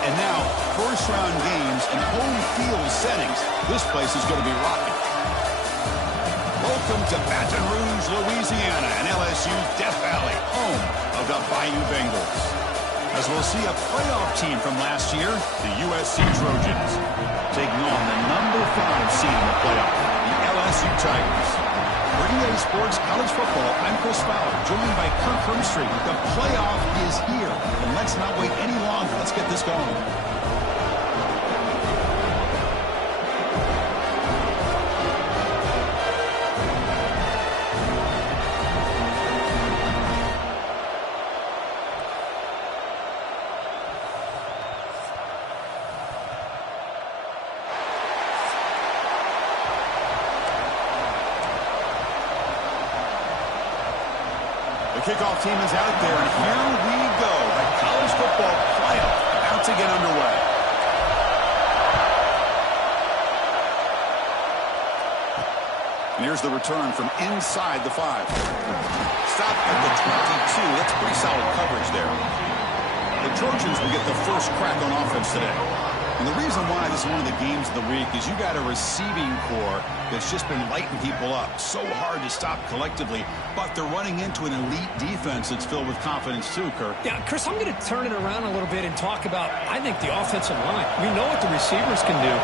And now, first-round games in home field settings. This place is going to be rocking. Welcome to Baton Rouge, Louisiana, and LSU's Death Valley, home of the Bayou Bengals. As we'll see a playoff team from last year, the USC Trojans, taking on the number 5 seed in the playoff, the LSU Tigers. For EA Sports College Football, I'm Chris Fowler, joined by Kirk Hermstreet. The playoff is here, and let's not wait any longer. Let's get this going. The kickoff team is out there, and here we go. The college football playoff about to get underway. And here's the return from inside the 5. Stop at the 22. That's pretty solid coverage there. The Trojans will get the first crack on offense today. And the reason why this is one of the games of the week is you got a receiving core that's just been lighting people up. So hard to stop collectively, but they're running into an elite defense that's filled with confidence too, Kirk. Yeah, Chris, I'm going to turn it around a little bit and talk about, I think, the offensive line. We know what the receivers can do.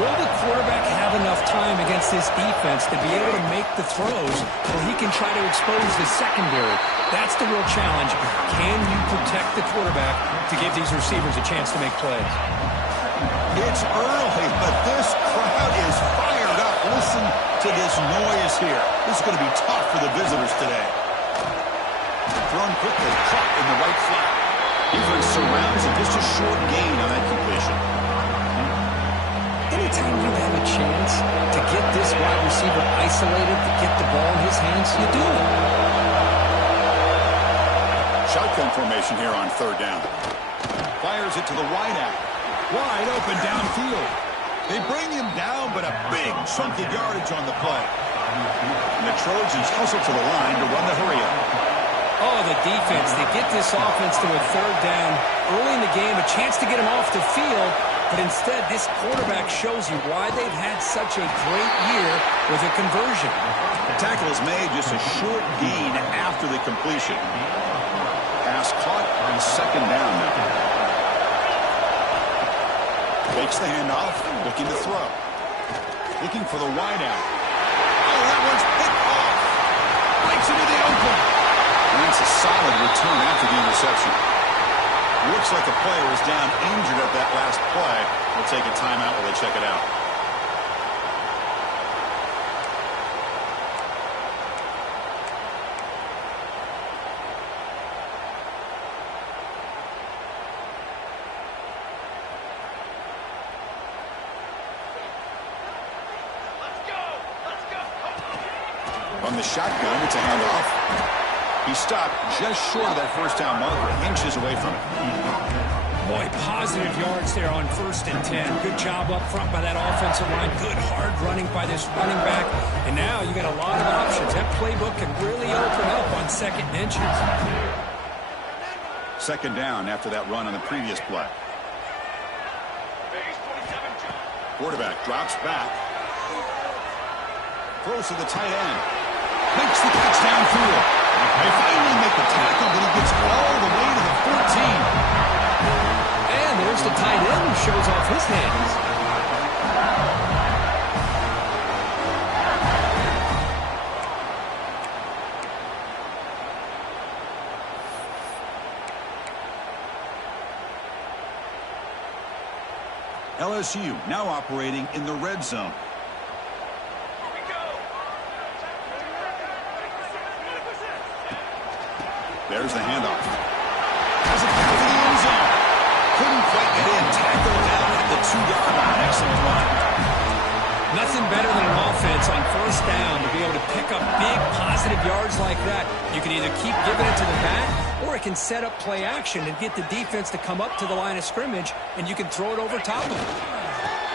Will the quarterback have enough time against this defense to be able to make the throws where he can try to expose the secondary? That's the real challenge. Can you protect the quarterback to give these receivers a chance to make plays? It's early, but this crowd is fired up. Listen to this noise here. This is going to be tough for the visitors today. Thrown quickly, caught in the right flat. Defense surrounds it, just a short gain on that completion. Anytime you have a chance to get this wide receiver isolated, to get the ball in his hands, you do it. Shotgun formation here on 3rd down. Fires it to the wideout. Wide open downfield. They bring him down, but a big chunk of yardage on the play. And the Trojans hustle to the line to run the hurry-up. Oh, the defense. They get this offense to a 3rd down early in the game, a chance to get him off the field, but instead this quarterback shows you why they've had such a great year with a conversion. The tackle is made, just a short gain after the completion. Pass caught on 2nd down now. Takes the handoff, looking to throw. Looking for the wideout. Oh, that one's picked off. Breaks into the open. And that's a solid return after the interception. Looks like a player was down injured at that last play. We'll take a timeout while they check it out. On the shotgun, it's a handoff. He stopped just short of that 1st down marker, inches away from it. Boy, positive yards there on 1st and 10. Good job up front by that offensive line. Good hard running by this running back. And now you got a lot of options. That playbook can really open up on 2nd and inches. 2nd down after that run on the previous play. Quarterback drops back. Throws to the tight end. Makes the catch downfield. They finally make the tackle, but he gets all the way to the 14. And there's the tight end who shows off his hands. LSU now operating in the red zone. There's the handoff. Has it down to the end zone. Couldn't quite get in. Tackled down at the 2-yard line. Excellent run. Nothing better than an offense on 1st down to be able to pick up big positive yards like that. You can either keep giving it to the back, or it can set up play action and get the defense to come up to the line of scrimmage, and you can throw it over top of it.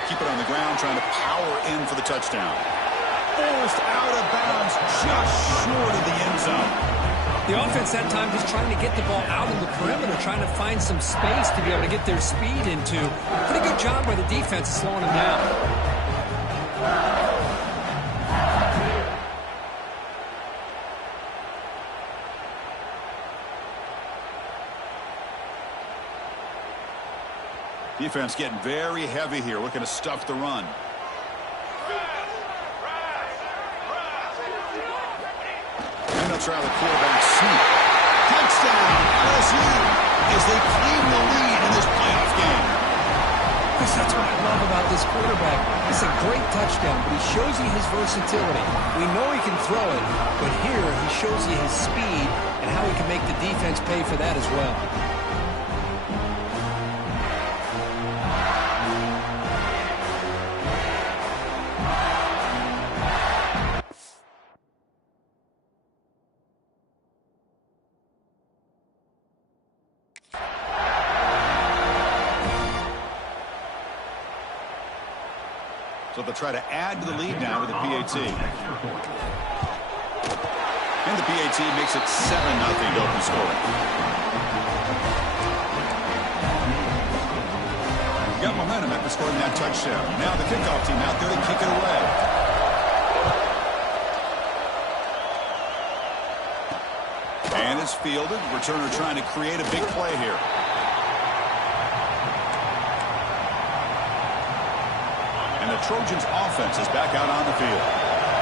Keep it on the ground, trying to power in for the touchdown. Forced out of bounds, just short of the end zone. The offense that time just trying to get the ball out of the perimeter, trying to find some space to be able to get their speed into. Pretty good job by the defense of slowing them down. Defense getting very heavy here, looking to stuff the run. And they'll try the quarterback sneak. Touchdown, LSU, as they claim the lead in this playoff game. Chris, that's what I love about this quarterback. It's a great touchdown, but he shows you his versatility. We know he can throw it, but here he shows you his speed and how he can make the defense pay for that as well. So they'll try to add to the lead now with the PAT. And the PAT makes it 7-0 open scoring. Got momentum after scoring that touchdown. Now the kickoff team out there to kick it away. And it's fielded. Returner trying to create a big play here. The Trojans offense is back out on the field.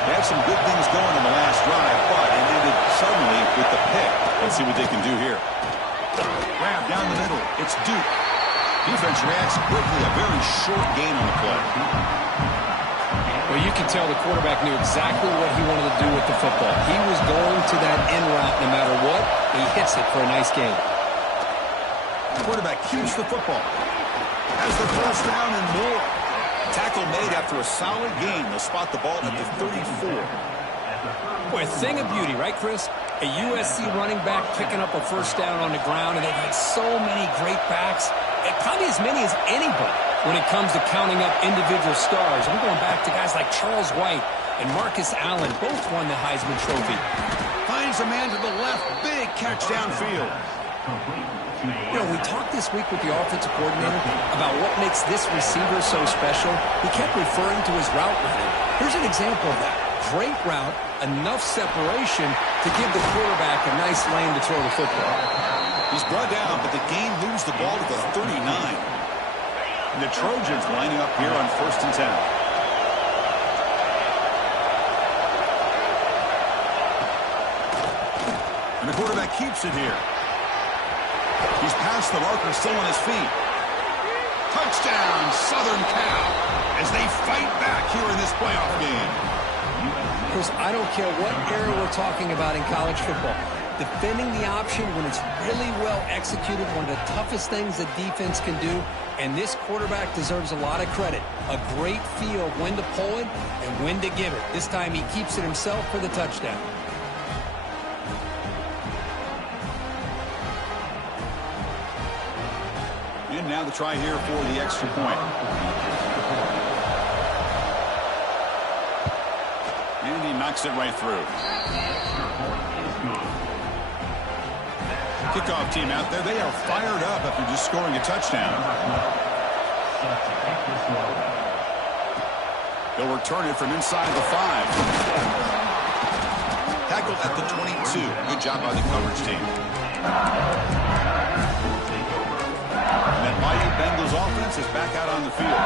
They had some good things going in the last drive, but it ended suddenly with the pick. Let's see what they can do here. Grab down the middle. It's Duke. Defense reacts quickly. A very short gain on the play. Well, you can tell the quarterback knew exactly what he wanted to do with the football. He was going to that in route no matter what. He hits it for a nice gain. The quarterback keeps the football. Has the first down and more. Tackle made after a solid gain. They'll spot the ball at the 34. Boy, a thing of beauty, right, Chris? A USC running back picking up a first down on the ground, and they've had so many great backs, and probably as many as anybody when it comes to counting up individual stars. I'm going back to guys like Charles White and Marcus Allen. Both won the Heisman Trophy. Finds a man to the left. Big catch downfield. You know, we talked this week with the offensive coordinator about what makes this receiver so special. He kept referring to his route running. Here's an example of that. Great route, enough separation to give the quarterback a nice lane to throw the football. He's brought down, but the game moves the ball to the 39. And the Trojans lining up here on 1st and 10. And the quarterback keeps it here. He's past the marker, still on his feet. Touchdown, Southern Cal, as they fight back here in this playoff game. Chris, I don't care what era we're talking about in college football. Defending the option when it's really well executed, one of the toughest things that defense can do, and this quarterback deserves a lot of credit. A great feel of when to pull it and when to give it. This time he keeps it himself for the touchdown. And now the try here for the extra point. And he knocks it right through. Kickoff team out there, they are fired up after just scoring a touchdown. They'll return it from inside the 5. Tackled at the 22. Good job by the coverage team. And that Bayou Bengals offense is back out on the field.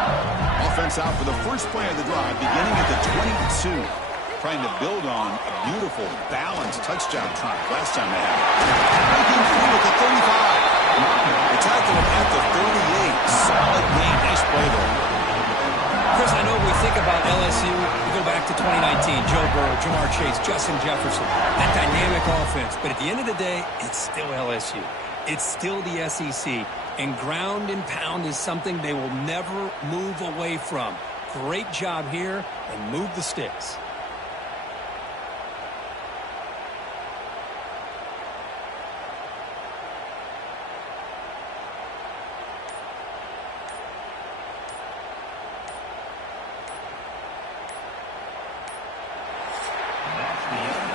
Offense out for the first play of the drive, beginning at the 22. Trying to build on a beautiful, balanced touchdown try last time they had it. Breaking through at the 35. They tackle him at the 38. Solid gain. Nice play there. Chris, I know we think about LSU, we go back to 2019, Joe Burrow, Jamar Chase, Justin Jefferson, that dynamic offense. But at the end of the day, it's still LSU. It's still the SEC. And ground and pound is something they will never move away from. Great job here, and move the sticks.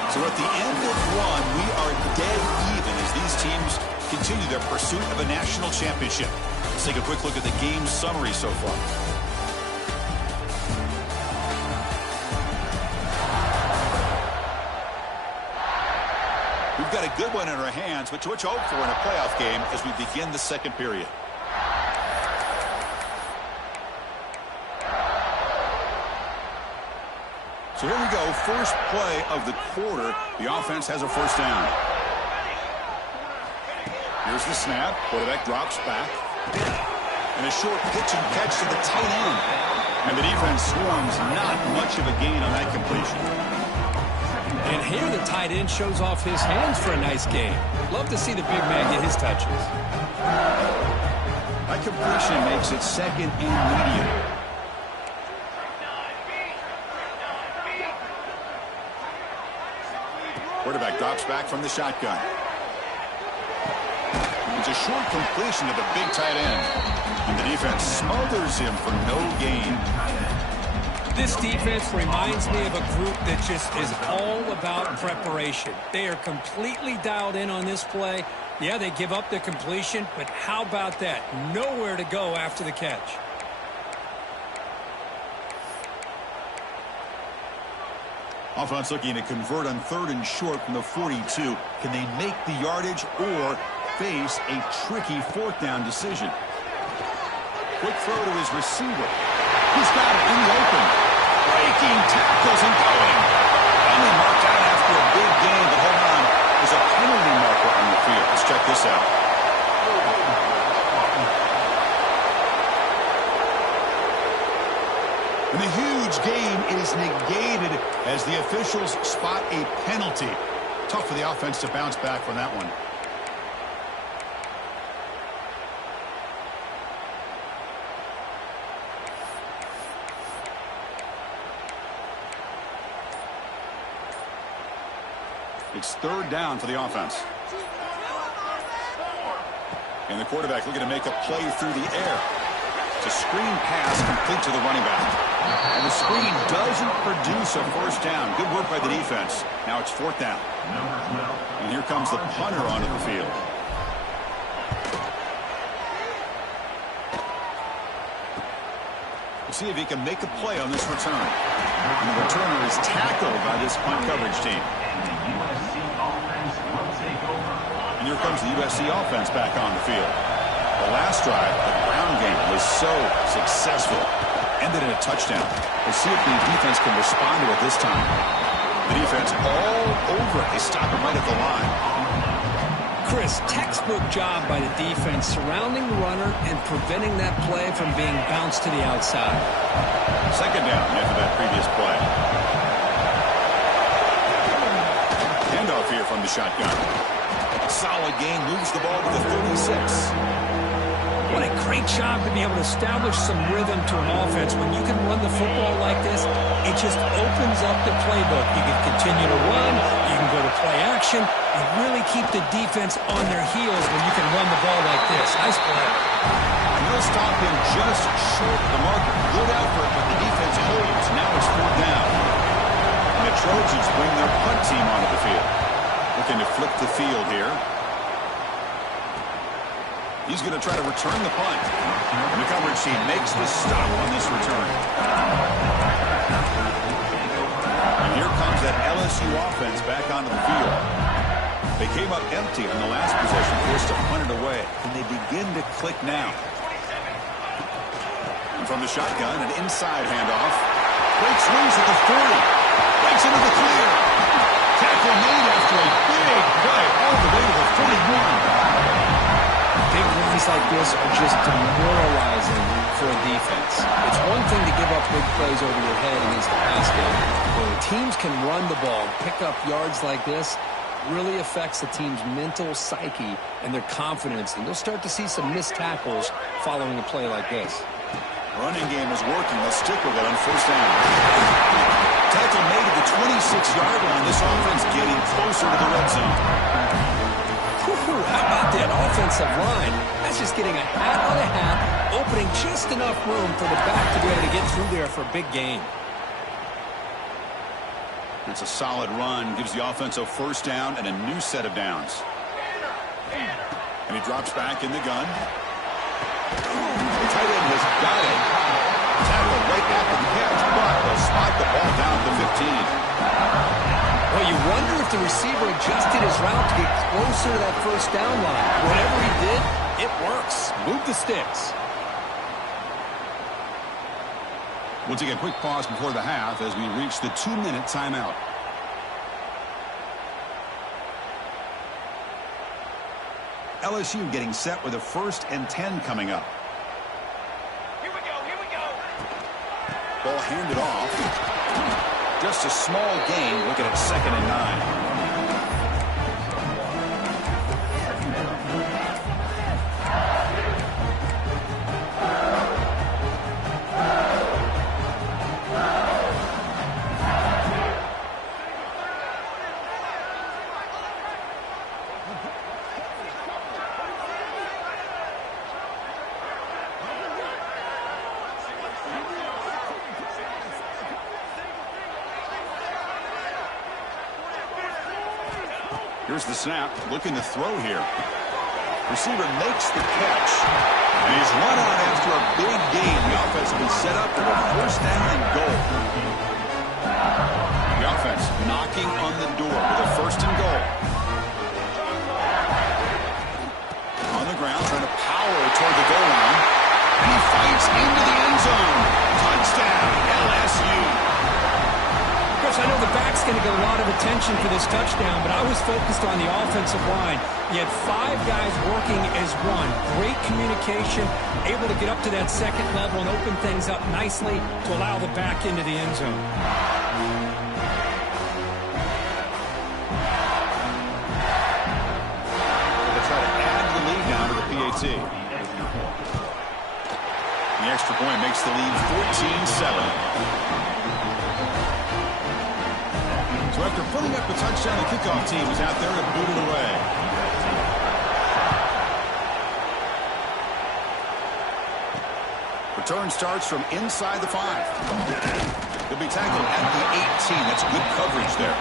So at the end of one, we are dead even as these teams continue their pursuit of a national championship. Let's take a quick look at the game summary so far. We've got a good one in our hands, but to what you hope for in a playoff game as we begin the second period. So here we go, first play of the quarter. The offense has a first down. Here's the snap. Quarterback drops back. And a short pitch and catch to the tight end. And the defense swarms, not much of a gain on that completion. And here the tight end shows off his hands for a nice game. Love to see the big man get his touches. That completion makes it second and medium. Quarterback drops back from the shotgun. It's a short completion to the big tight end. And the defense smothers him for no gain. This defense reminds me of a group that just is all about preparation. They are completely dialed in on this play. Yeah, they give up the completion, but how about that? Nowhere to go after the catch. Offense looking to convert on 3rd and short from the 42. Can they make the yardage or face a tricky 4th down decision? Quick throw to his receiver. He's got it in the open. Breaking tackles and going. Only marked out after a big gain, but hold on. There's a penalty marker on the field. Let's check this out. And the huge gain is negated as the officials spot a penalty. Tough for the offense to bounce back from that one. It's 3rd down for the offense. And the quarterback looking to make a play through the air. It's a screen pass complete to the running back. And the screen doesn't produce a first down. Good work by the defense. Now it's 4th down. And here comes the punter onto the field. We'll see if he can make a play on this return. And the returner is tackled by this punt coverage team. And here comes the USC offense back on the field. The last drive, the ground game, was so successful. Ended in a touchdown. We'll see if the defense can respond to it this time. The defense all over it. They stop him right at the line. Chris, textbook job by the defense surrounding the runner and preventing that play from being bounced to the outside. 2nd down after that previous play. Handoff here from the shotgun. Solid gain, moves the ball to the 36. What a great job to be able to establish some rhythm to an offense. When you can run the football like this, it just opens up the playbook. You can continue to run, you can go to play action, and really keep the defense on their heels when you can run the ball like this. Nice play. And they'll stop him just short of the marker. Good effort, but the defense holds. Now it's 4th down. And the Trojans bring their punt team onto the field. Looking to flip the field here. He's going to try to return the punt. And the coverage team makes the stop on this return. And here comes that LSU offense back onto the field. They came up empty on the last possession, forced to punt it away. And they begin to click now. And from the shotgun, an inside handoff. Breaks loose at the 40. Breaks into the clear. Tackle made after a big play all the way to the 41. Big runs like this are just demoralizing for a defense. It's one thing to give up big plays over your head against the pass game. When teams can run the ball, pick up yards like this, really affects the team's mental psyche and their confidence. And you'll start to see some missed tackles following a play like this. Running game is working. Let's stick with it on 1st down. Tackle made at the 26-yard line. This offense getting closer to the red zone. How about that offensive line? That's just getting a hat on a hat, opening just enough room for the back to be able to get through there for a big gain. It's a solid run. Gives the offense a first down and a new set of downs. And he drops back in the gun. The tight end has got it. Tackle right after the catch, but they'll spot the ball down at the 15. Well, you wonder if the receiver adjusted his route to get closer to that first down line. Whatever he did, it works. Move the sticks. We'll take a quick pause before the half as we reach the 2-minute timeout. LSU getting set with a 1st and 10 coming up. Here we go. Ball handed off. Just a small gain. Looking at 2nd and 9. Here's the snap, looking to throw here. Receiver makes the catch. And he's run out after a big gain. The offense will be set up for a 1st down and goal. The offense knocking on the door with a 1st and goal. On the ground, trying to power toward the goal line. And he fights into the end zone. Touchdown, LSU. I know the back's going to get a lot of attention for this touchdown, but I was focused on the offensive line. You had 5 guys working as one. Great communication, able to get up to that 2nd level and open things up nicely to allow the back into the end zone. They'll try to add the lead now to the PAT. The extra point makes the lead 14-7. So after putting up a touchdown, the kickoff team was out there to boot it away. Return starts from inside the 5. They'll be tackled at the 18. That's good coverage there.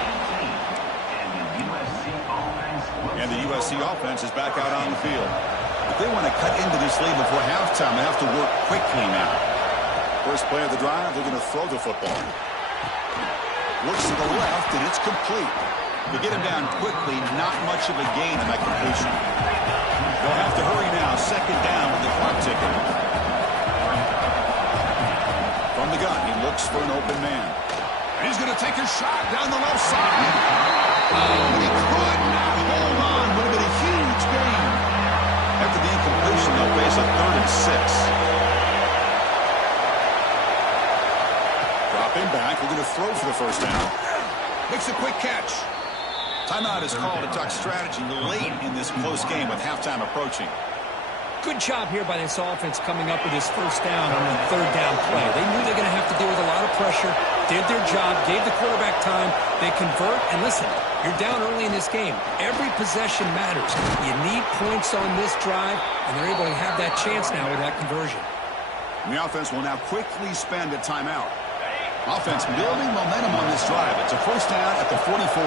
And the USC offense is back out on the field. If they want to cut into this lead before halftime, they have to work quickly now. First play of the drive, they're going to throw the football. Looks to the left, and it's complete. To get him down quickly, not much of a gain on that completion. They'll have to hurry now. 2nd down with the clock ticking. From the gun, he looks for an open man. And he's going to take a shot down the left side. Oh, but he could not hold on. Would have been a huge gain. After the incompletion, they'll face a 3rd and 6. Back, we're going to throw for the 1st down. Makes a quick catch. Timeout is called to talk strategy late in this close game with halftime approaching. Good job here by this offense coming up with this 1st down on the 3rd down play. They knew they were going to have to deal with a lot of pressure, did their job, gave the quarterback time. They convert, and listen, you're down early in this game. Every possession matters. You need points on this drive, and they're able to have that chance now with that conversion. And the offense will now quickly spend a timeout. Offense building momentum on this drive. It's a 1st down at the 44.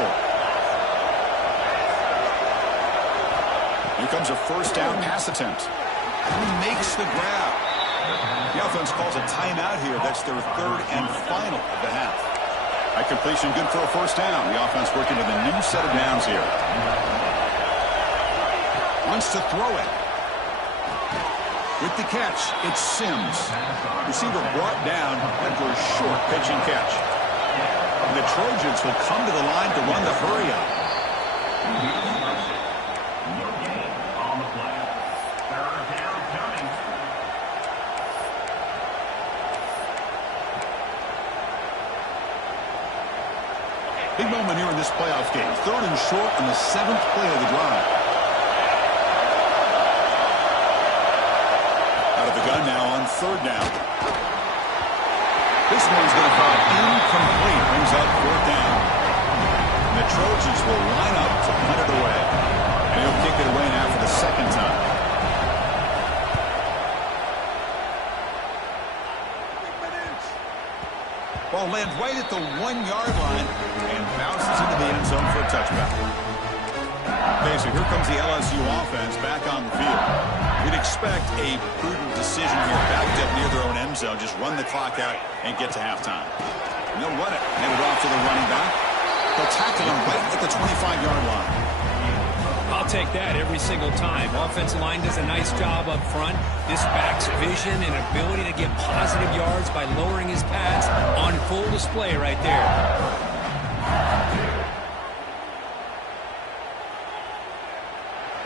Here comes a 1st down pass attempt. He makes the grab. The offense calls a timeout here. That's their 3rd and final of the half. That completion good for a 1st down. The offense working with a new set of downs here. Wants to throw it. With the catch, it's Sims. Receiver brought down after a short pitching catch. And the Trojans will come to the line to run the hurry-up. Big moment here in this playoff game. 3rd and short on the 7th play of the drive. The gun now on 3rd down. This one's going to fall incomplete. Brings up 4th down. And the Trojans will line up to punt it away. And he'll kick it away now for the 2nd time. Ball lands right at the 1-yard line. And zone for a touchback. Okay, so here comes the LSU offense back on the field. We'd expect a prudent decision here, backed up near their own end zone. Just run the clock out and get to halftime. And they'll run it. Hand it off to the running back. They'll tackle him right at the 25-yard line. I'll take that every single time. Offensive line does a nice job up front. This back's vision and ability to get positive yards by lowering his pads on full display right there.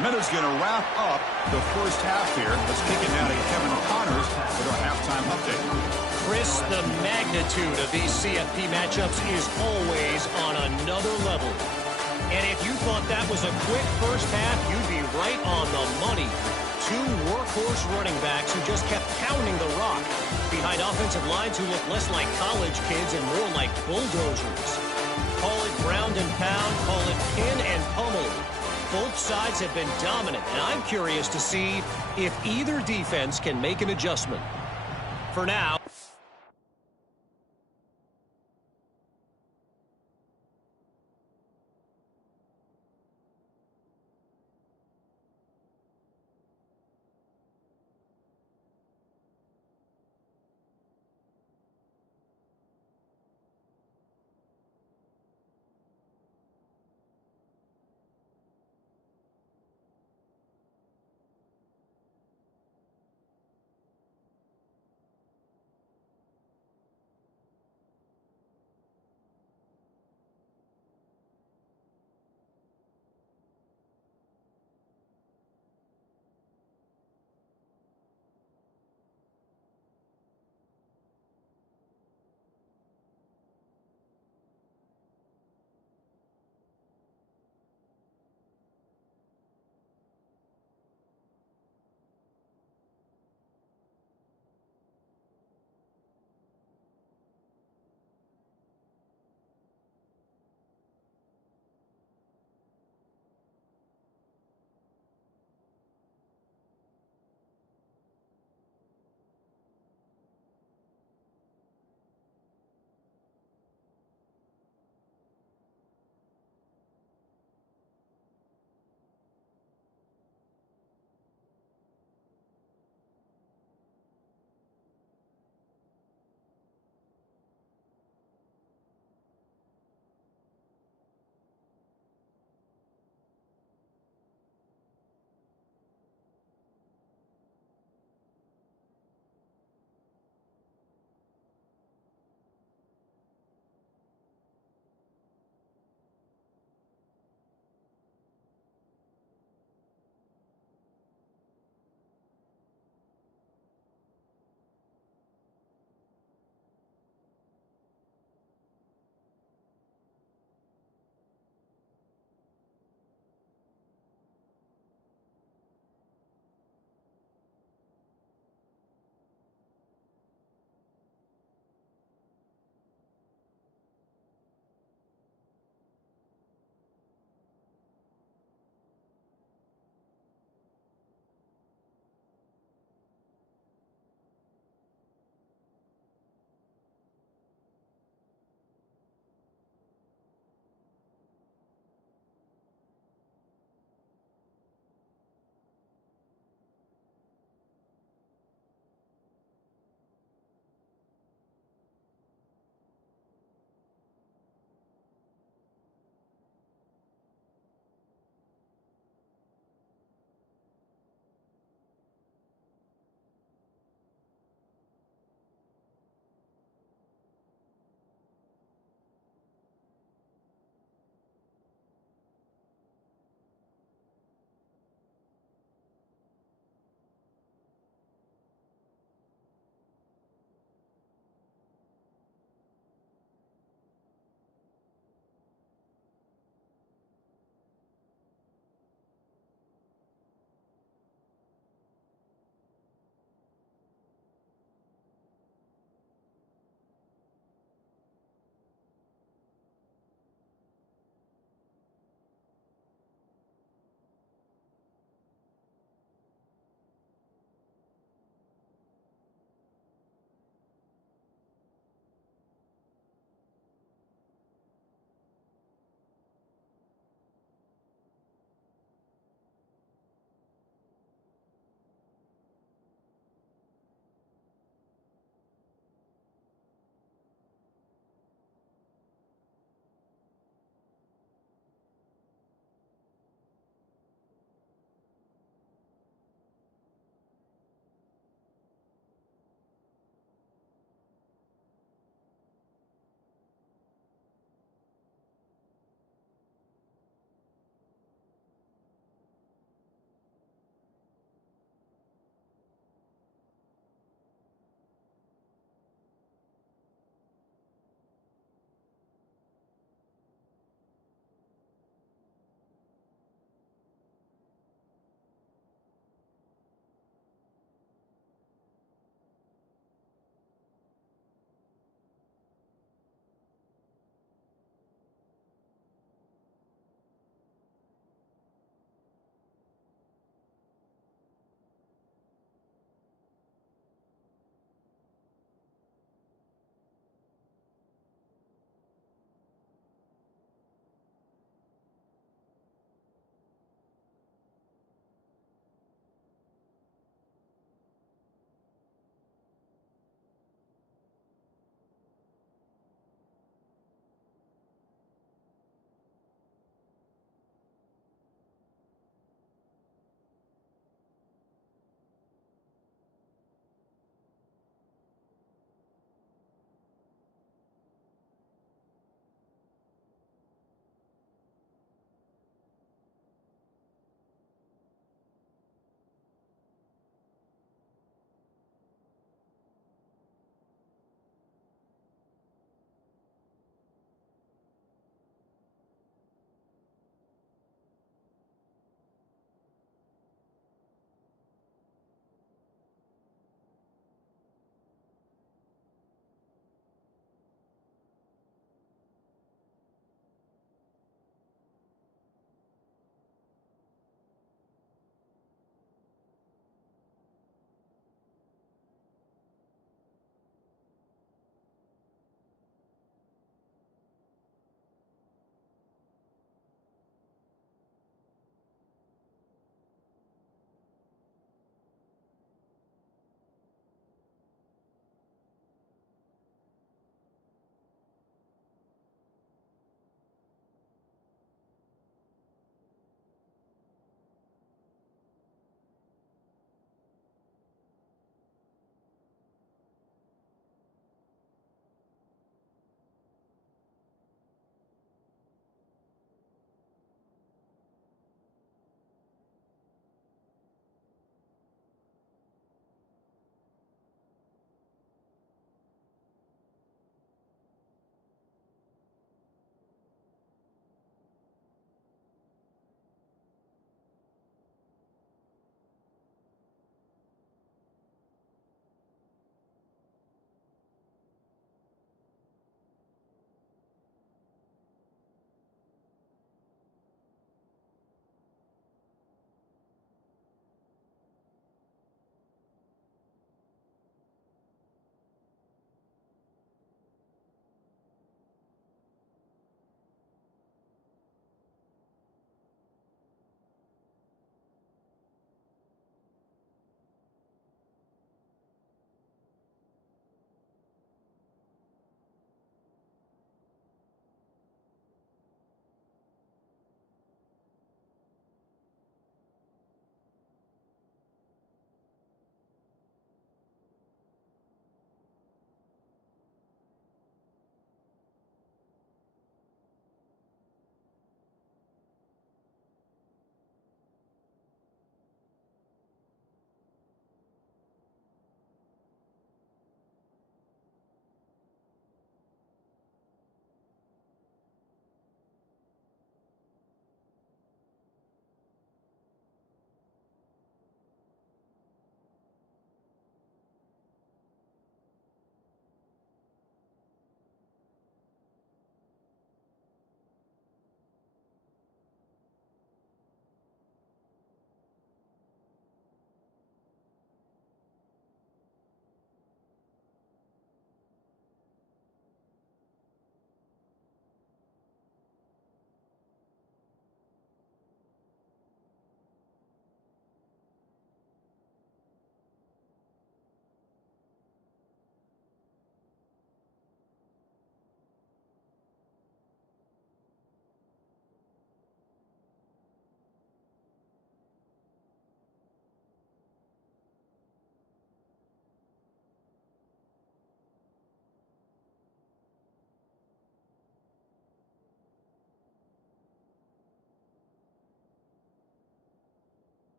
Minutes going to wrap up the first half here. Let's kick it now to Kevin Connors with our halftime update. Chris, the magnitude of these CFP matchups is always on another level. And if you thought that was a quick first half, you'd be right on the money. Two workhorse running backs who just kept pounding the rock behind offensive lines who look less like college kids and more like bulldozers. Call it ground and pound, call it pin and pummel. Both sides have been dominant, and I'm curious to see if either defense can make an adjustment. For now,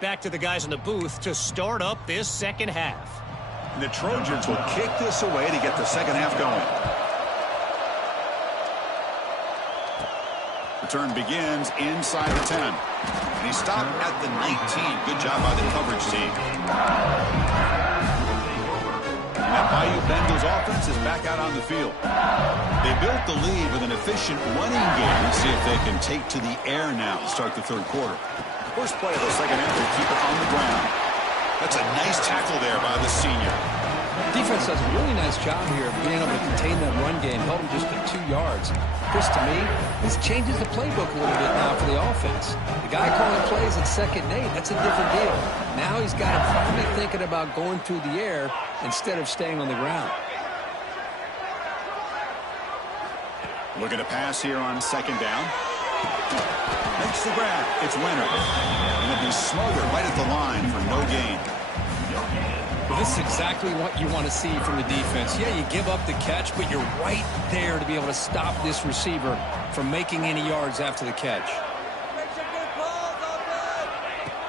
back to the guys in the booth to start up this second half. And the Trojans will kick this away to get the second half going. Return begins inside the 10. And he stopped at the 19. Good job by the coverage team. And that Bayou Bengals offense is back out on the field. They built the lead with an efficient running game. Let's see if they can take to the air now to start the third quarter. First play of the second half, they keep it on the ground. That's a nice tackle there by the senior. Defense does a really nice job here of being able to contain that run game, held him just to 2 yards. Chris, to me, this changes the playbook a little bit now for the offense. The guy calling plays at 2nd and 8, that's a different deal. Now he's got him finally thinking about going through the air instead of staying on the ground. Looking to pass here on second down. Makes the grab. It's Winter. And it'll be smothered right at the line for no gain. Well, this is exactly what you want to see from the defense. Yeah, you give up the catch, but you're right there to be able to stop this receiver from making any yards after the catch.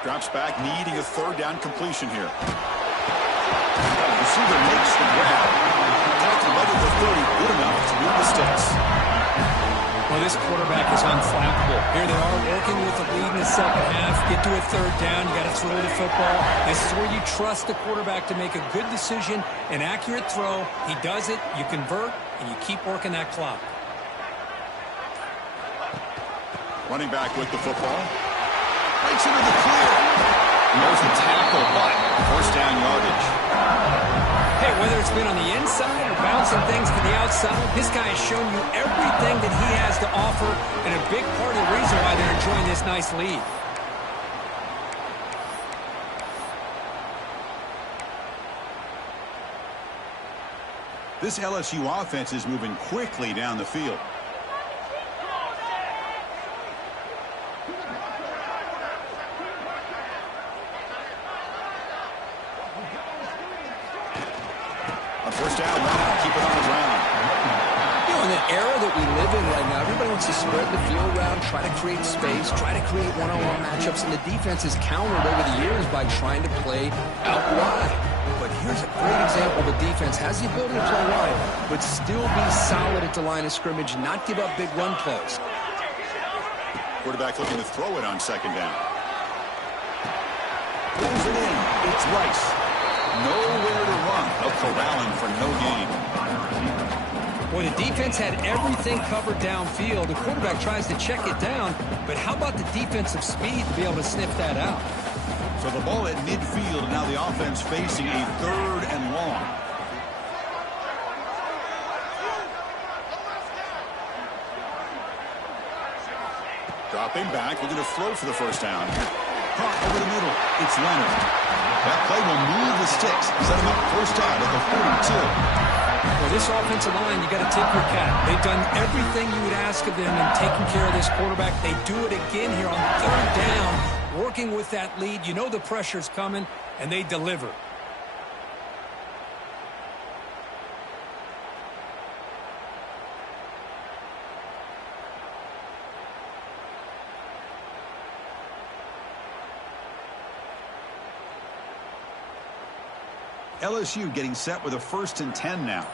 Drops back, needing a third down completion here. Receiver makes the grab. Tackle right at the 30. Good enough to move the sticks. Well, this quarterback is unflappable. Here they are working with the lead in the second half. Get to a third down. You got to throw the football. This is where you trust the quarterback to make a good decision, an accurate throw. He does it, you convert, and you keep working that clock. Running back with the football. Breaks into the clear. There's the tackle, but first down yardage. Hey, whether it's been on the inside or bouncing things to the outside, this guy has shown you everything that he has to offer, and a big part of the reason why they're enjoying this nice lead. This LSU offense is moving quickly down the field. First down, run out, keep it on the ground. You know, in the era that we live in right now, everybody wants to spread the field around, try to create space, try to create one-on-one matchups, and the defense has countered over the years by trying to play out wide. But here's a great example. The defense has the ability to play wide, but still be solid at the line of scrimmage, not give up big run plays. Quarterback looking to throw it on second down. Pulls it in. It's Rice. Nowhere to run. A corralling for no gain. Well, the defense had everything covered downfield. The quarterback tries to check it down, but how about the defensive speed to be able to sniff that out? So the ball at midfield, and now the offense facing a third and long. Dropping back, looking to throw for the first down. Caught over the middle. It's Leonard. That play will move the sticks. Set him up first down at the 42. Well, this offensive line, you got to tip your cap. They've done everything you would ask of them in taking care of this quarterback. They do it again here on third down, working with that lead. You know the pressure's coming, and they deliver. LSU getting set with a 1st and 10 now.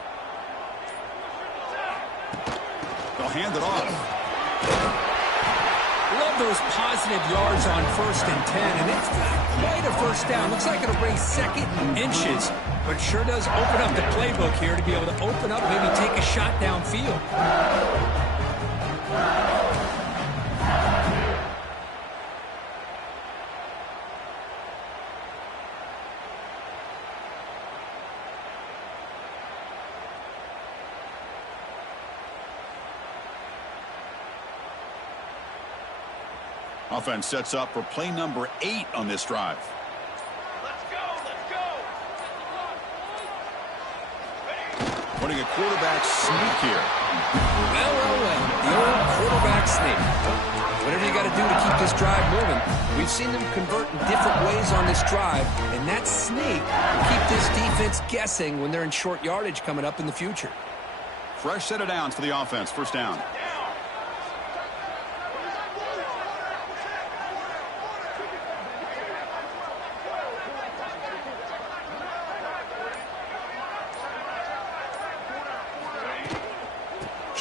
They'll hand it off. Love those positive yards on 1st and 10, and it's not quite a first down. Looks like it'll bring 2nd inches, but it sure does open up the playbook here to be able to open up, maybe take a shot downfield. Offense sets up for play number 8 on this drive. Let's go, let's go. Putting a quarterback sneak here. Well. The old quarterback sneak. Whatever you got to do to keep this drive moving. We've seen them convert in different ways on this drive, and that sneak will keep this defense guessing when they're in short yardage coming up in the future. Fresh set of downs for the offense. First down.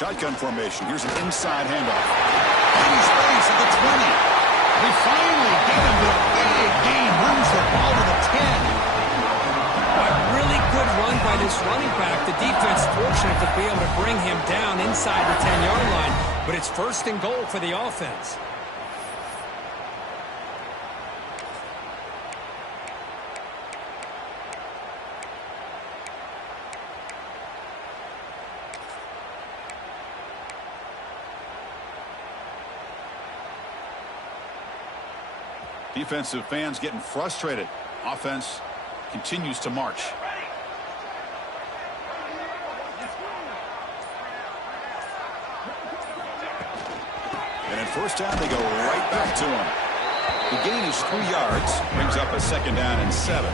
Shotgun formation. Here's an inside handoff. Empty space at the 20. They finally get him to a big gain. Moves the ball to the 10. A really good run by this running back. The defense fortunate to be able to bring him down inside the 10-yard line. But it's first and goal for the offense. Defensive fans getting frustrated. Offense continues to march. And in first down, they go right back to him. The gain is 3 yards. Brings up a second down and 7.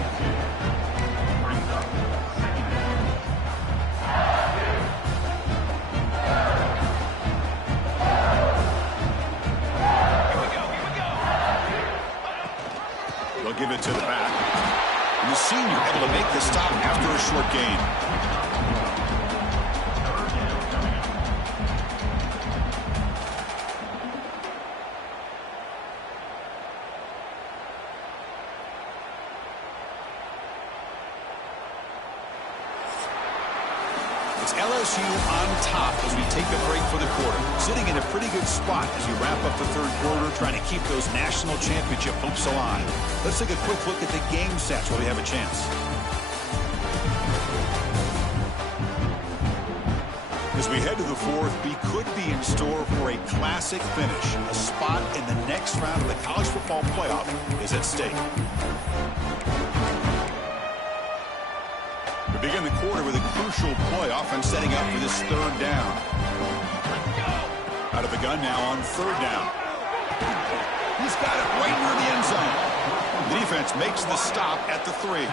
They'll give it to the back. And the senior able to make the stop after a short gain. It's LSU on top as we take a break for the quarter. Sitting in a pretty good spot as we wrap up the third quarter, trying to keep those national championship hopes alive. Let's take a quick look at the game stats while we have a chance. As we head to the fourth, we could be in store for a classic finish. A spot in the next round of the college football playoff is at stake. We begin the quarter with a crucial play, offense setting up for this third down. Out of the gun now on third down. He's got it right near the end zone. The defense makes the stop at the 3.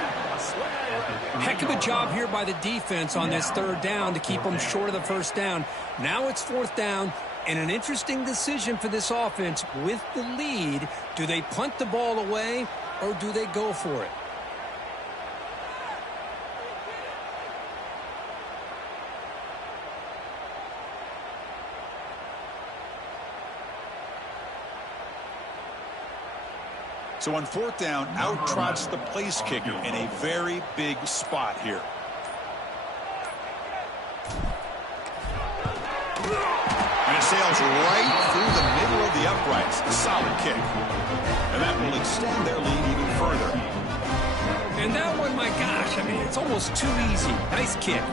Heck of a job here by the defense on this third down to keep them short of the first down. Now it's fourth down, and an interesting decision for this offense with the lead. Do they punt the ball away, or do they go for it? So on fourth down, out trots the place kicker in a very big spot here. And it sails right through the middle of the uprights. A solid kick. And that will extend their lead even further. And that one, my gosh, I mean, it's almost too easy. Nice kick.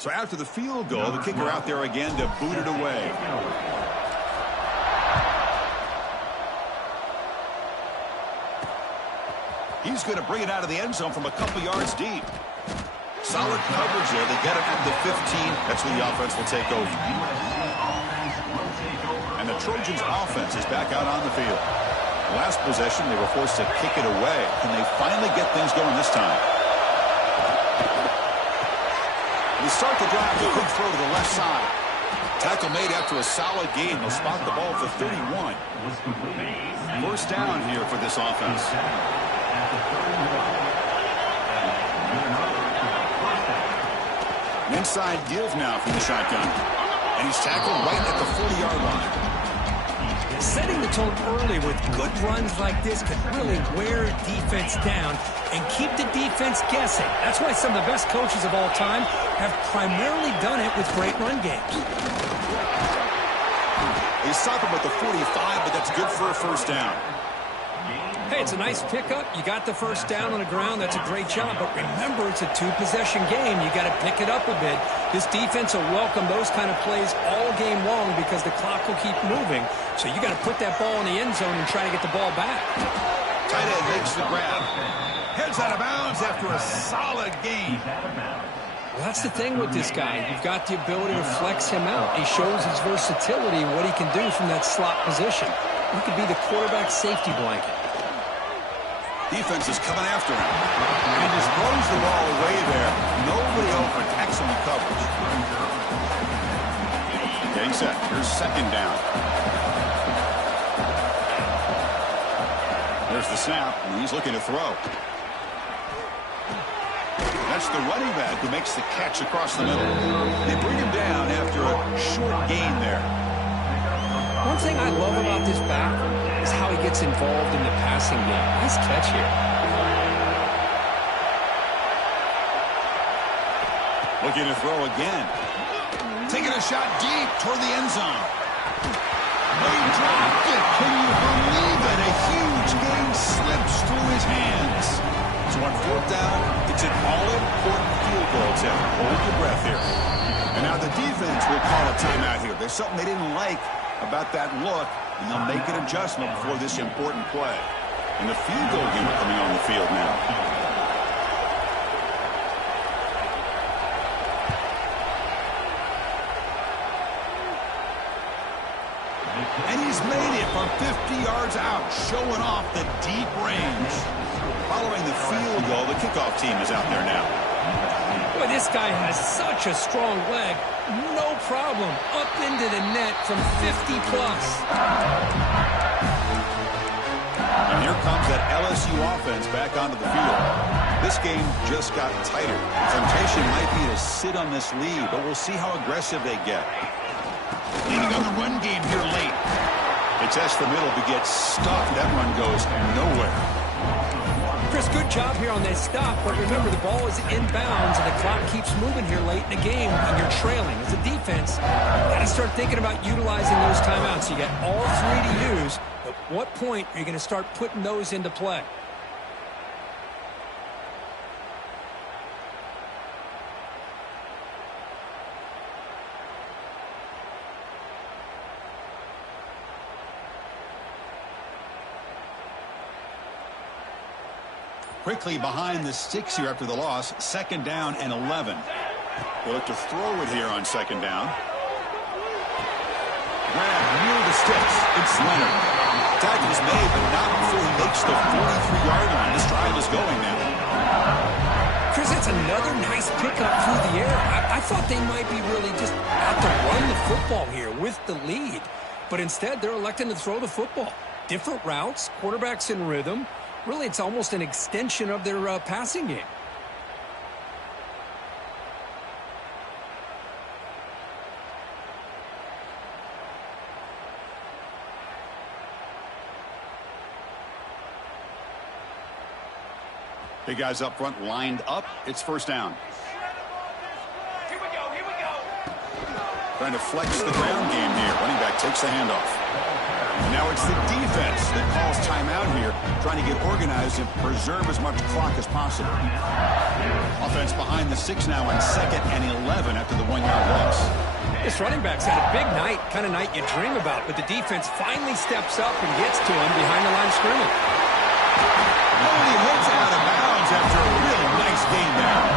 So after the field goal, the kicker out there again to boot it away. He's going to bring it out of the end zone from a couple yards deep. Solid coverage there. They get it at the 15. That's where the offense will take over. And the Trojans' offense is back out on the field. Last possession, they were forced to kick it away. Can they finally get things going this time? They start the drive with a quick throw to the left side. Tackle made after a solid gain. They'll spot the ball at the 31. First down here for this offense. An inside give now from the shotgun. And he's tackled right at the 40-yard line. Setting the tone early with good runs like this could really wear defense down and keep the defense guessing. That's why some of the best coaches of all time have primarily done it with great run games. They stop him at the 45, but that's good for a first down. Hey, it's a nice pickup. You got the first down on the ground. That's a great job. But remember, it's a 2-possession game. You got to pick it up a bit. This defense will welcome those kind of plays all game long because the clock will keep moving. So you got to put that ball in the end zone and try to get the ball back. Tight end makes the grab. Heads out of bounds after a solid gain. Well, that's the thing with this guy. You've got the ability to flex him out. He shows his versatility, what he can do from that slot position. He could be the quarterback safety blanket. Defense is coming after him. And he just throws the ball away there. Nobody open. Excellent coverage. Getting set. Here's second down. There's the snap, and he's looking to throw. That's the running back who makes the catch across the middle. They bring him down after a short gain there. One thing I love about this back is how he gets involved in the passing game. Nice catch here. Looking to throw again. Taking a shot deep toward the end zone. They dropped it. Can you believe it? A huge gain slips through his hands. So on fourth down, it's an all-important field goal attempt. Hold your breath here. And now the defense will call a timeout here. There's something they didn't like about that look, and they'll make an adjustment before this important play. And the field goal unit coming on the field now. And he's made it from 50 yards out, showing off the deep range. Following the field goal, the kickoff team is out there now. Boy, this guy has such a strong leg. No problem. Up into the net from 50-plus. And here comes that LSU offense back onto the field. This game just got tighter. The temptation might be to sit on this lead, but we'll see how aggressive they get. Leaning on the run game here late. They test the middle to get stuck. That run goes nowhere. Chris, good job here on that stop, but remember the ball is inbounds and the clock keeps moving here late in the game and you're trailing. As a defense, you got to start thinking about utilizing those timeouts. You got all three to use. At what point are you going to start putting those into play? Quickly behind the sticks here after the loss. Second down and 11. They look to throw it here on second down. Grab near the sticks. It's Leonard. Tackle is made, but not before he makes the 43-yard line. This drive is going now. Chris, that's another nice pickup through the air. I thought they might be really just out to run the football here with the lead. But instead, they're electing to throw the football. Different routes, quarterbacks in rhythm. Really, it's almost an extension of their passing game. Big guys up front lined up. It's first down. Here we go, here we go. Trying to flex the ground game here. Running back takes the handoff. And now it's the defense that calls timeout here, trying to get organized and preserve as much clock as possible. Offense behind the six now on second and 11 after the 1-yard loss. This running back's had a big night, kind of night you dream about, but the defense finally steps up and gets to him behind the line of scrimmage. Oh, he heads out of bounds after a really nice gain there.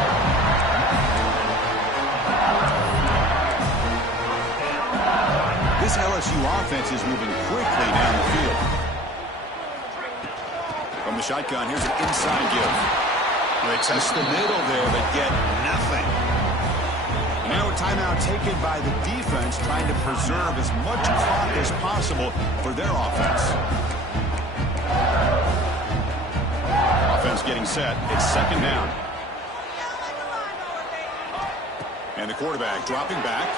This LSU offense is moving quickly down the field. From the shotgun, here's an inside give. They test the middle there, but get nothing. And now a timeout taken by the defense, trying to preserve as much clock as possible for their offense. Offense getting set. It's second down. And the quarterback dropping back.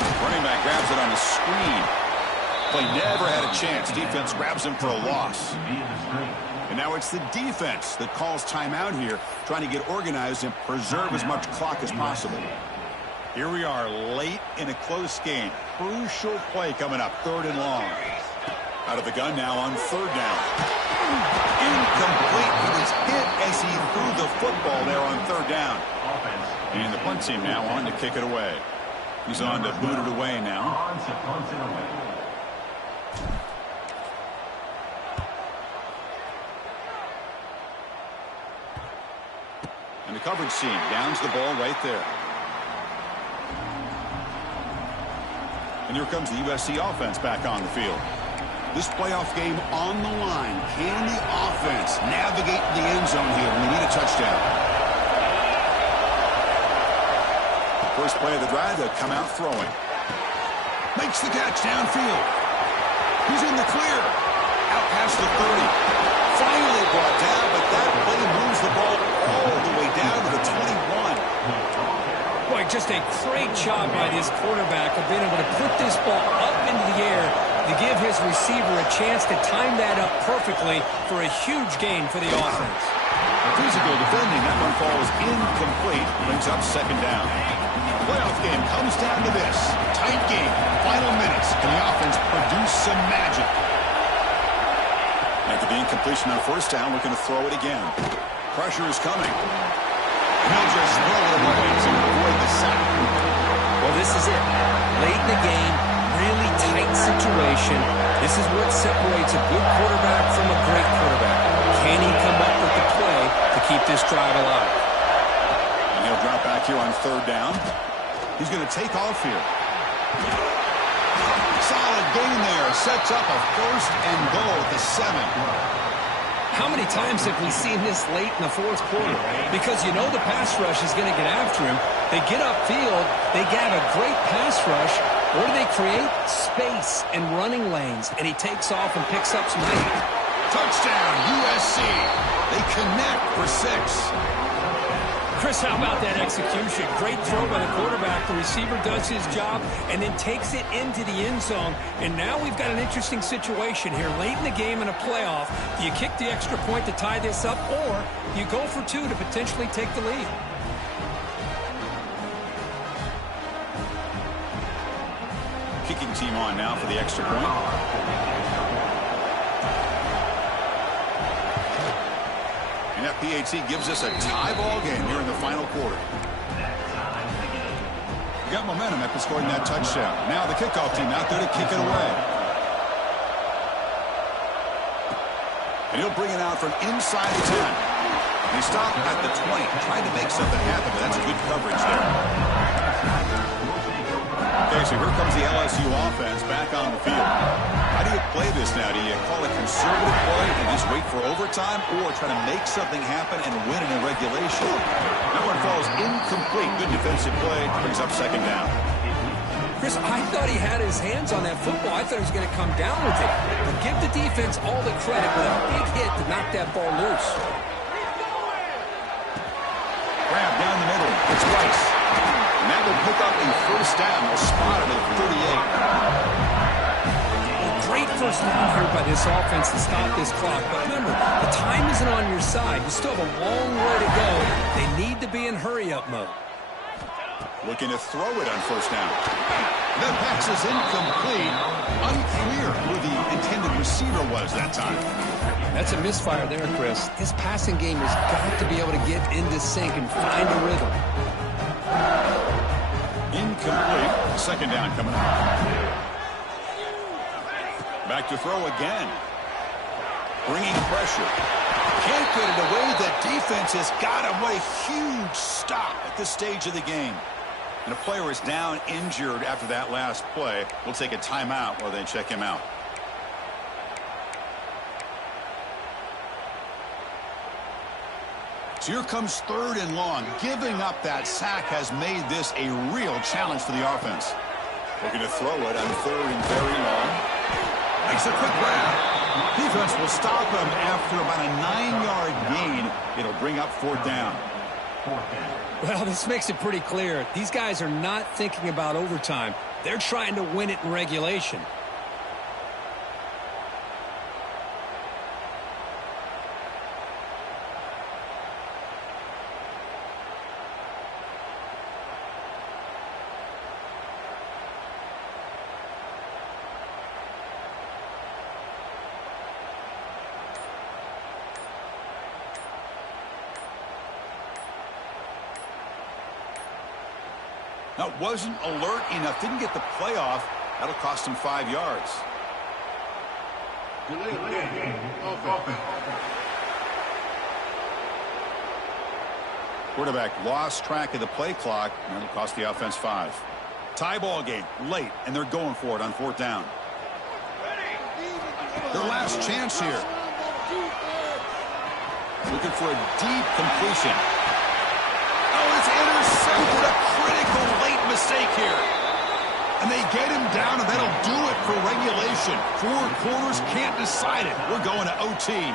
Running back grabs it on the screen. Play never had a chance. Defense grabs him for a loss. And now it's the defense that calls timeout here, trying to get organized and preserve as much clock as possible. Here we are late in a close game. Crucial play coming up, third and long. Out of the gun now on third down. Incomplete. He was hit as he threw the football there on third down. And the punt team now on to kick it away. He's on to boot it away now. And the coverage team downs the ball right there. And here comes the USC offense back on the field. This playoff game on the line. Can the offense navigate the end zone here when they need a touchdown? First play of the drive, they'll come out throwing. Makes the catch downfield. He's in the clear. Out past the 30. Finally brought down, but that play moves the ball all the way down to the 21. Boy, just a great job by this quarterback of being able to put this ball up into the air to give his receiver a chance to time that up perfectly for a huge gain for the offense. Physical defending. That one falls incomplete. Brings up second down. The playoff game comes down to this. Tight game. Final minutes. Can the offense produce some magic? After the incompletion on first down, looking to throw it again. Pressure is coming. He'll just throw it away to avoid the sack. Well, this is it. Late in the game, really tight situation. This is what separates a good quarterback from a great quarterback. Can he come up with the play to keep this drive alive? And he'll drop back here on third down. He's going to take off here. Solid gain there. Sets up a first and goal at the 7. How many times have we seen this late in the fourth quarter? Because you know the pass rush is going to get after him. They get upfield. They have a great pass rush. What do they create? Space and running lanes. And he takes off and picks up some height. Touchdown, USC. They connect for 6. Chris, how about that execution? Great throw by the quarterback. The receiver does his job and then takes it into the end zone. And now we've got an interesting situation here. Late in the game in a playoff, do you kick the extra point to tie this up, or do you go for 2 to potentially take the lead? Kicking team on now for the extra point. And that PAT gives us a tie ball game here in the final quarter. Got momentum after scoring that touchdown. Now the kickoff team out there to kick it away. And he'll bring it out from inside the 10. And he stopped at the 20, trying to make something happen, but that's a good coverage there. Okay, so here comes the LSU offense back on the field. How do you play this now? Do you call it conservative play and just wait for overtime, or try to make something happen and win in regulation? That one falls incomplete. Good defensive play. Brings up second down. Chris, I thought he had his hands on that football. I thought he was going to come down with it. But give the defense all the credit with a big hit to knock that ball loose. Grab down the middle. It's Rice. And that will pick up a first down. They'll spot it at 38. Great first down here by this offense to stop this clock. But remember, the time isn't on your side. You still have a long way to go. They need to be in hurry-up mode. Looking to throw it on first down. That pass is incomplete. Unclear who the intended receiver was that time. That's a misfire there, Chris. This passing game has got to be able to get into sync and find a rhythm. Incomplete. Second down coming up. Back to throw again. Bringing pressure. Can't get it away. The defense has got him. What a huge stop at this stage of the game. And a player is down injured after that last play. We'll take a timeout while they check him out. So here comes third and long. Giving up that sack has made this a real challenge for the offense. Looking to throw it on third and very long. Makes a quick grab. Defense will stop him after about a 9-yard gain. It'll bring up fourth down. Well, this makes it pretty clear. These guys are not thinking about overtime. They're trying to win it in regulation. Now, wasn't alert enough. Didn't get the playoff. That'll cost him 5 yards. Quarterback lost track of the play clock, and that'll cost the offense 5. Tie ball game, late, and they're going for it on fourth down. Their last chance here. Looking for a deep completion. Oh, it's intercepted. A critical late mistake here. And they get him down, and that'll do it for regulation. 4 quarters, can't decide it. We're going to OT.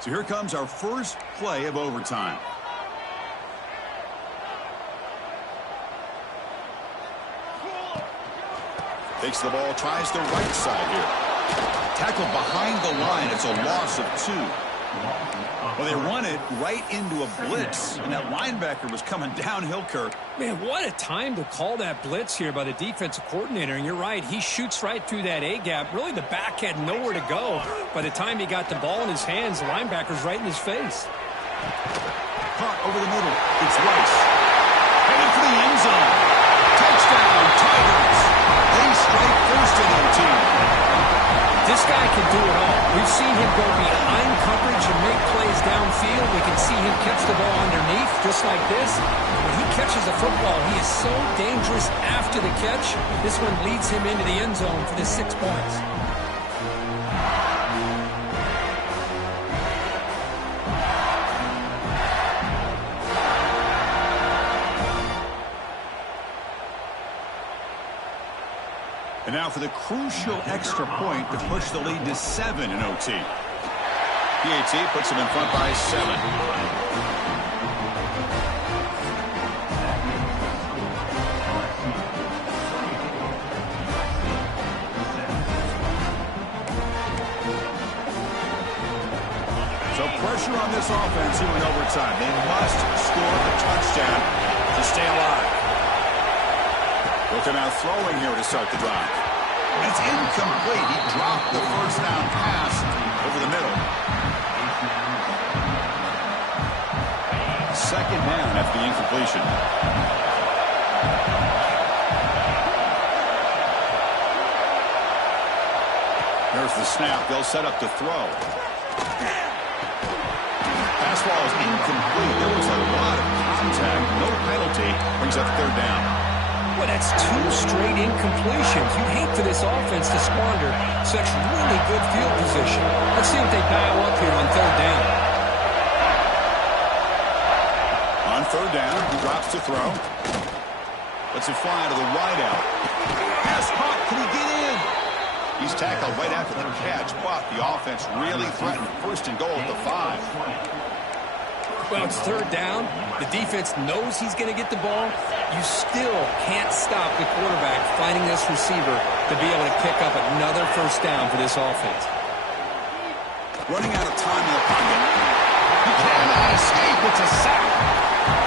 So here comes our first play of overtime. Takes the ball, tries the right side here. Tackled behind the line. It's a loss of 2. Well, they run it right into a blitz, and that linebacker was coming downhill, Kirk. Man, what a time to call that blitz here by the defensive coordinator. And you're right, he shoots right through that A-gap. Really, the back had nowhere to go. By the time he got the ball in his hands, the linebacker's right in his face. Caught over the middle. It's Rice. Headed for the end zone. Touchdown, Tigers. They strike first in OT. This guy can do it all. We've seen him go behind coverage and make plays downfield. We can see him catch the ball underneath, just like this. When he catches a football, he is so dangerous after the catch. This one leads him into the end zone for the 6 points. And now for the crucial extra point to push the lead to 7 in OT. PAT puts them in front by 7. So pressure on this offense here in overtime. They must score a touchdown to stay alive. Looking out throwing here to start the drive. It's incomplete. He dropped the first down pass over the middle. Second down after the incompletion. There's the snap. They'll set up to throw. Fastball is incomplete. There was a lot of contact. No penalty. Brings up 3rd down. Well, that's 2 straight incompletions. You hate for this offense to squander such really good field position. Let's see if they dial up here on 3rd down. On 3rd down, he drops to throw. Lets it fly to the wideout. Pass caught. Can he get in? He's tackled right after the catch, but the offense really threatened 1st and goal at the 5. Well, it's 3rd down. The defense knows he's going to get the ball. You still can't stop the quarterback finding this receiver to be able to pick up another 1st down for this offense. Running out of time in the pocket. He cannot escape. It's a sack.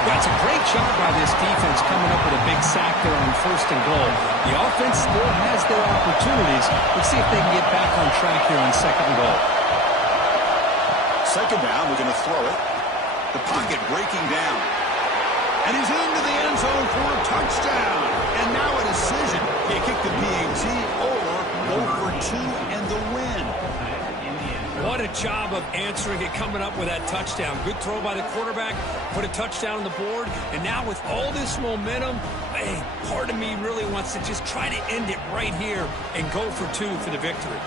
That's a great job by this defense coming up with a big sack there on 1st and goal. The offense still has their opportunities. Let's see if they can get back on track here on 2nd and goal. 2nd down, we're going to throw it. The pocket breaking down. And he's into the end zone for a touchdown. And now a decision. He kicked the PAT or go for 2 and the win. What a job of answering it, coming up with that touchdown. Good throw by the quarterback, put a touchdown on the board. And now with all this momentum, man, part of me really wants to just try to end it right here and go for 2 for the victory.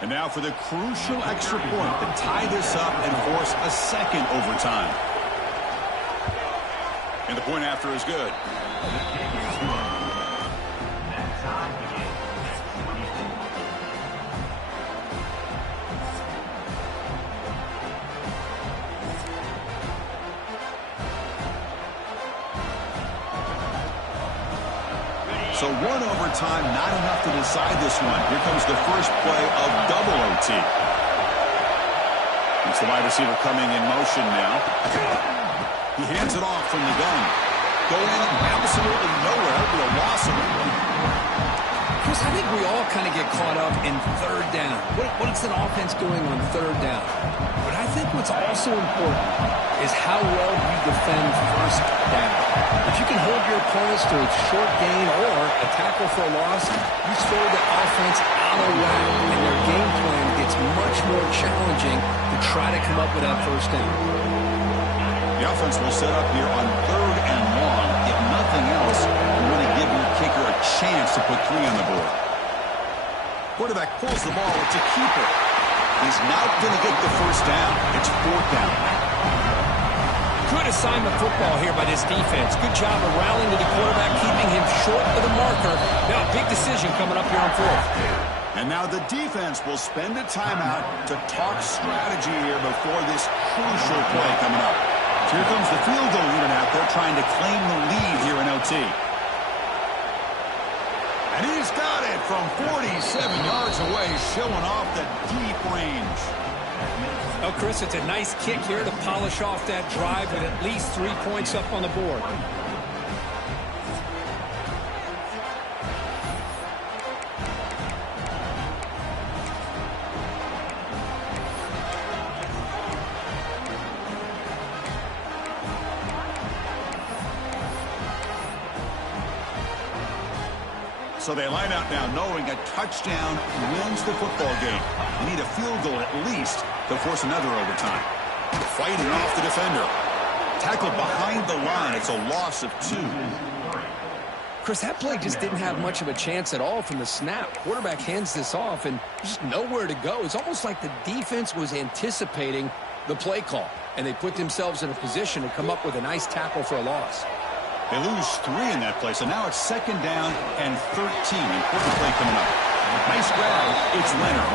And now for the crucial extra point to tie this up and force a 2nd overtime. And the point after is good. So one overtime, not enough to decide this one. Here comes the first play of double OT. It's the wide receiver coming in motion now. He hands it off from the gun. Going absolutely nowhere. It'll be a loss of it. Chris, I think we all kind of get caught up in third down. What is an offense doing on third down? But I think what's also important is how well you defend first down. If you can hold your opponents to a short gain or a tackle for a loss, you throw the offense out of whack, and their game plan gets much more challenging to try to come up with that first down. The offense will set up here on 3rd and long. If nothing else, you really give your kicker a chance to put 3 on the board. Quarterback pulls the ball. It's a keeper. He's not going to get the first down. It's 4th down. Good assignment football here by this defense. Good job of rallying to the quarterback, keeping him short of the marker. Now, big decision coming up here on 4th. And now the defense will spend a timeout to talk strategy here before this crucial play coming up. So here comes the field goal unit out there trying to claim the lead here in OT. And he's got it from 47 yards away, showing off the deep range. Oh, Chris, it's a nice kick here to polish off that drive with at least 3 points up on the board. So they line out now knowing a touchdown wins the football game. You need a field goal at least to force another overtime. Fighting off the defender. Tackled behind the line. It's a loss of 2. Chris, that play just didn't have much of a chance at all from the snap. Quarterback hands this off, and there's just nowhere to go. It's almost like the defense was anticipating the play call, and they put themselves in a position to come up with a nice tackle for a loss. They lose 3 in that play, so now it's 2nd down and 13. Important play coming up. Nice grab. It's Leonard.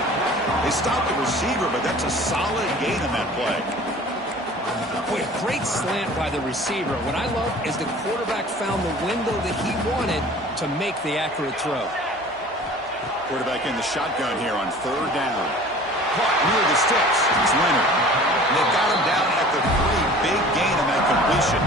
They stopped the receiver, but that's a solid gain in that play. Boy, a great slant by the receiver. What I love is the quarterback found the window that he wanted to make the accurate throw. Quarterback in the shotgun here on 3rd down. Caught near the sticks. It's Leonard. They got him down at the 3. Big gain on that completion.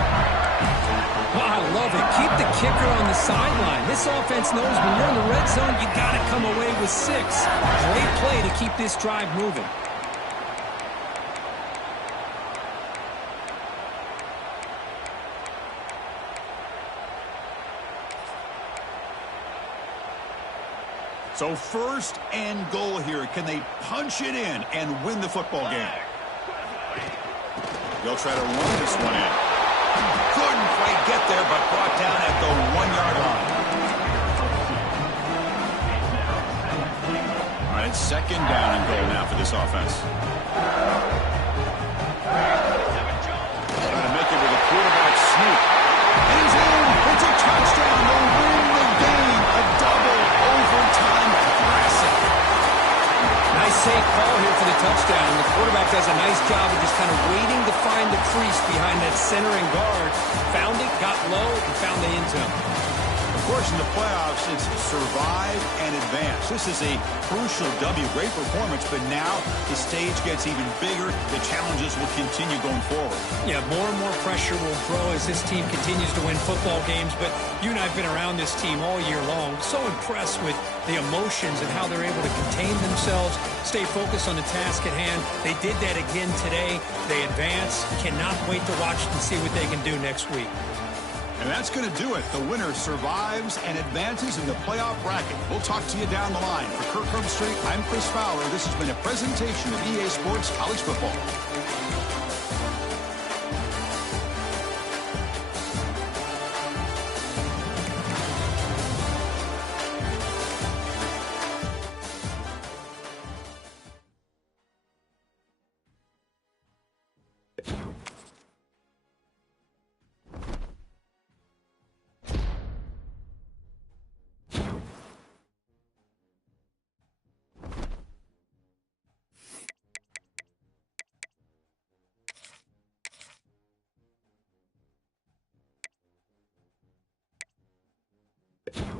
Well, I love it. Keep the kicker on the sideline. This offense knows when you're in the red zone, you got to come away with 6. Great play to keep this drive moving. So 1st and goal here. Can they punch it in and win the football game? They'll try to run this one in. Couldn't quite get there, but brought down at the 1-yard line. All right, it's 2nd down and goal now for this offense. Trying to make it with a quarterback sneak. And he's in. It's a touchdown. They'll win the game. A double overtime classic. Nice safe call here for the touchdown. And the quarterback does a nice job of just kind of waiting to find the crease behind that center and guard. Found it, got low, and found the end zone. Of course, in the playoffs, it's survive and advance. This is a crucial W. Great performance, but now the stage gets even bigger. The challenges will continue going forward. Yeah, more and more pressure will grow as this team continues to win football games. But you and I have been around this team all year long. So impressed with the emotions and how they're able to contain themselves, stay focused on the task at hand. They did that again today. They advance. Cannot wait to watch and see what they can do next week. And that's going to do it. The winner survives and advances in the playoff bracket. We'll talk to you down the line. For Kirk Herbstreit, I'm Chris Fowler. This has been a presentation of EA Sports College Football. You